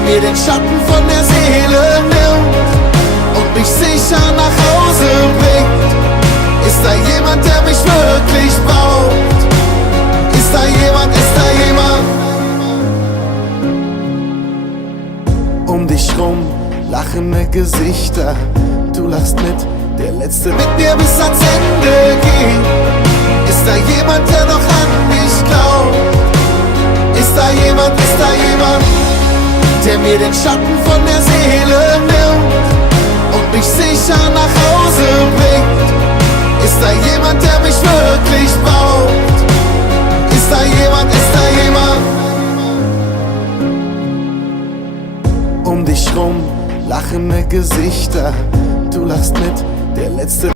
der mir den Schatten von der Seele nimmt und mich sicher nach Hause bringt. Ist da jemand, der mich wirklich braucht? Ist da jemand, ist da jemand? Um dich rum lachende Gesichter, du lachst mit, der Letzte mit mir bis ans Ende geht. Ist da jemand, der noch an mich glaubt? Ist da jemand, der mir den Schatten von der Seele nimmt und mich sicher nach Hause bringt? Ist da jemand, der mich wirklich braucht? Ist da jemand, Um dich rum lachende Gesichter, du lachst mit, der Letzte